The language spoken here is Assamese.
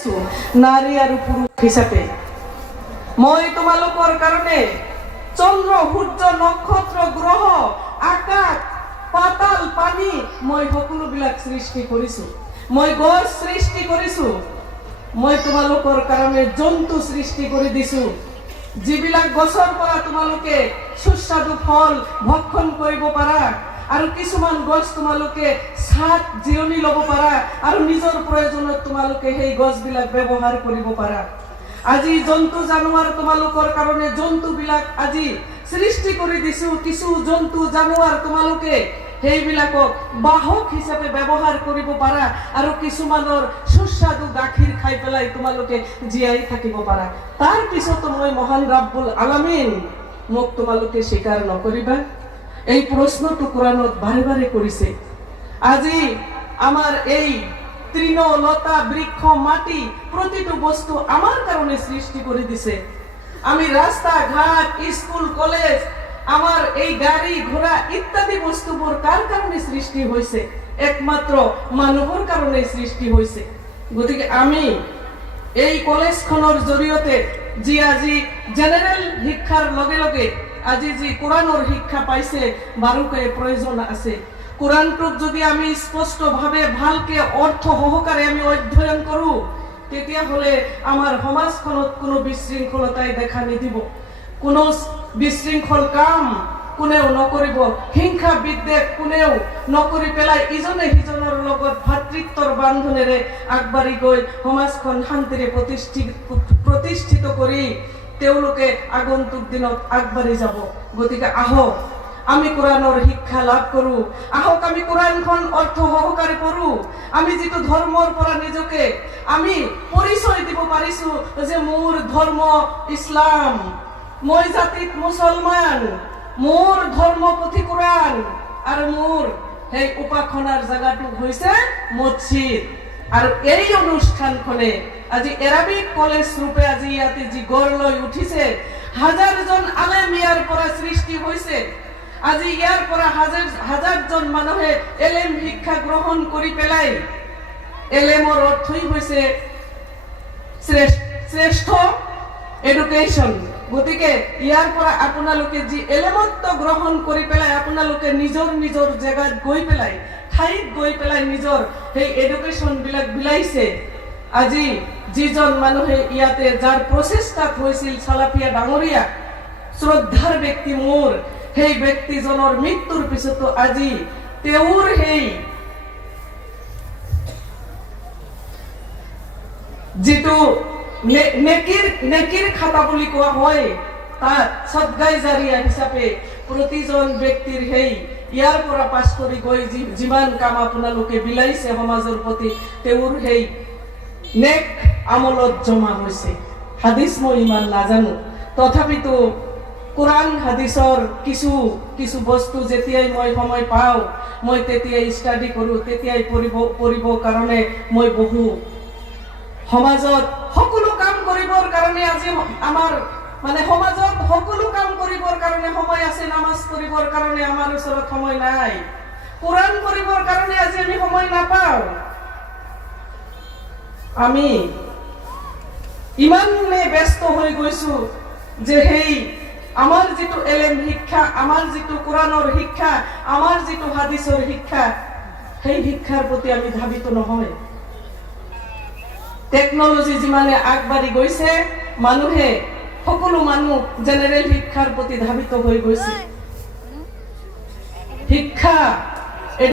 নাৰী আৰু পুৰুষ হিচাপে মই তোমালোকৰ কাৰণে চন্দ্ৰ সূৰ্য নক্ষত্ৰ গ্ৰহ আকাশ পাতাল পানী মই সকলোবিলাক সৃষ্টি কৰিছো মই গছ সৃষ্টি কৰিছো মই তোমালোকৰ কাৰণে জন্তু সৃষ্টি কৰি দিছো যিবিলাক গছৰ পৰা তোমালোকে সুস্বাদু ফল ভক্ষণ কৰিব পাৰা আৰু কিছুমান গছ তোমালোকে সাত জিৰণি ল'ব পাৰা আৰু নিজৰ প্ৰয়োজনত তোমালোকে সেই গছবিলাক ব্যৱহাৰ কৰিব পাৰা আজি জন্তু জানোৱাৰ তোমালোকৰ কাৰণে জন্তুবিলাক আজি সৃষ্টি কৰি দিছো কিছু জন্তু জানোৱাৰ তোমালোকে সেইবিলাকক বাহক হিচাপে ব্যৱহাৰ কৰিব পাৰা আৰু কিছুমানৰ সুস্বাদু গাখীৰ খাই পেলাই তোমালোকে জীয়াই থাকিব পাৰা তাৰ পিছত মই মহান ৰাব্বুল আলামিন মোক তোমালোকে স্বীকাৰ নকৰিবা এই প্ৰশ্নটো কোৰআনত বাৰে বাৰে কৰিছে আজি আমাৰ এই তৃণ লতা বৃক্ষ মাটি প্ৰতিটো বস্তু আমাৰ কাৰণে সৃষ্টি কৰি দিছে আমি ৰাস্তা ঘাট স্কুল কলেজ আমাৰ এই গাড়ী ঘোড়া ইত্যাদি বস্তুবোৰ কাৰ কাৰণে সৃষ্টি হৈছে একমাত্ৰ মানুহৰ কাৰণে সৃষ্টি হৈছে গতিকে আমি এই কলেজখনৰ জৰিয়তে যি আজি জেনাৰেল শিক্ষাৰ লগে লগে আজি যি কোৰআনৰ শিক্ষা পাইছে বাৰুকৈ প্ৰয়োজন আছে কোৰআনটোক যদি আমি স্পষ্টভাৱে ভালকে অৰ্থ সহকাৰে আমি অধ্যয়ন কৰো তেতিয়া হলে আমাৰ সমাজখনত কোনো বিশৃংখলতাই দেখা নিদিব কোনো বিশৃংখল কাম কোনেও নকৰিব হিংসা বিদ্বেষ কোনেও নকৰি পেলাই ইজনে সিজনৰ লগত ভাতৃত্বৰ বান্ধোনেৰে আগবাঢ়ি গৈ সমাজখন শান্তিৰে প্ৰতিষ্ঠিত কৰি তেওঁলোকে আগন্তুক দিনত আগবাঢ়ি যাব গতিকে আহক আমি কোৰআনৰ শিক্ষা লাভ কৰো আহক আমি কোৰআনখন অৰ্থ সহকাৰে পঢ়ো আমি যেটো ধৰ্মৰ পৰা নিজকে আমি পৰিচয় দিব পাৰিছো যে মোৰ ধৰ্ম ইছলাম মই জাতিত মুছলমান মোৰ ধৰ্ম পুথি কোৰআন আৰু মোৰ সেই উপাসনাৰ জায়গাটো হৈছে মছজিদ আৰু এই অনুষ্ঠানখনে আজি এৰাবিক কলেজ ৰূপে আজি ইয়াতে যি গঢ় লৈ উঠিছে হাজাৰজন আলেম ইয়াৰ পৰা সৃষ্টি হৈছে আজি ইয়াৰ পৰা হাজাৰজন মানুহে এলেম শিক্ষা গ্ৰহণ কৰি পেলাই এলেমৰ অৰ্থই হৈছে শ্ৰেষ্ঠ এডুকেশ্যন গতিকে ইয়াৰ পৰা আপোনালোকে যি এলেমত্ব গ্ৰহণ কৰি পেলাই আপোনালোকে নিজৰ নিজৰ জায়গাত গৈ পেলাই ঠাইত গৈ পেলাই নিজৰ সেই এডুকেশ্যন বিলাক বিলাইছে আজি যিজন মানুহে ইয়াতে যাৰ প্ৰচেষ্টাত হৈছিল চালাফিয়া ডাঙৰীয়া শ্ৰদ্ধাৰ ব্যক্তি মোৰ সেই ব্যক্তিজনৰ মৃত্যুৰ পিছতো আজি তেওঁৰ সেই যিটো নেকিৰ খাতা বুলি কোৱা হয় তাত সদগাই জাৰিয়া হিচাপে প্ৰতিজন ব্যক্তিৰ সেই ইয়াৰ পৰা পাছ কৰি গৈ যিমান কাম আপোনালোকে বিলাইছে সমাজৰ প্ৰতি তেওঁৰ সেই নেক আমলত জমা হৈছে হাদিস মই ইমান নাজানো তথাপিতো কোরআন হাদিসৰ কিছু বস্তু যেতিয়াই মই সময় পাওঁ মই তেতিয়াই ষ্টাডি কৰো তেতিয়াই পঢ়িব কাৰণে মই বহু সমাজত সকলো কাম কৰিবৰ কাৰণে আজি আমাৰ মানে সমাজত সকলো কাম কৰিবৰ কাৰণে সময় আছে নামাজ পঢ়িবৰ কাৰণে আমাৰ ওচৰত সময় নাই কোৰআন পঢ়িবৰ কাৰণে আজি আমি সময় নাপাওঁ আমি ইমানে ব্যস্ত হৈ গৈছো যে সেই আমাৰ যেটো এলেম শিক্ষা আমাৰ যেটো কোৰআনৰ শিক্ষা আমাৰ যেটো হাদিসৰ শিক্ষা সেই শিক্ষাৰ প্ৰতি আমি ধাবিত নহয় টেকনলজি যিমানে আগবাঢ়ি গৈছে মানুহে সকলো মানুহ জেনাৰেল শিক্ষাৰ প্ৰতি ধাবিত হৈ গৈছে শিক্ষা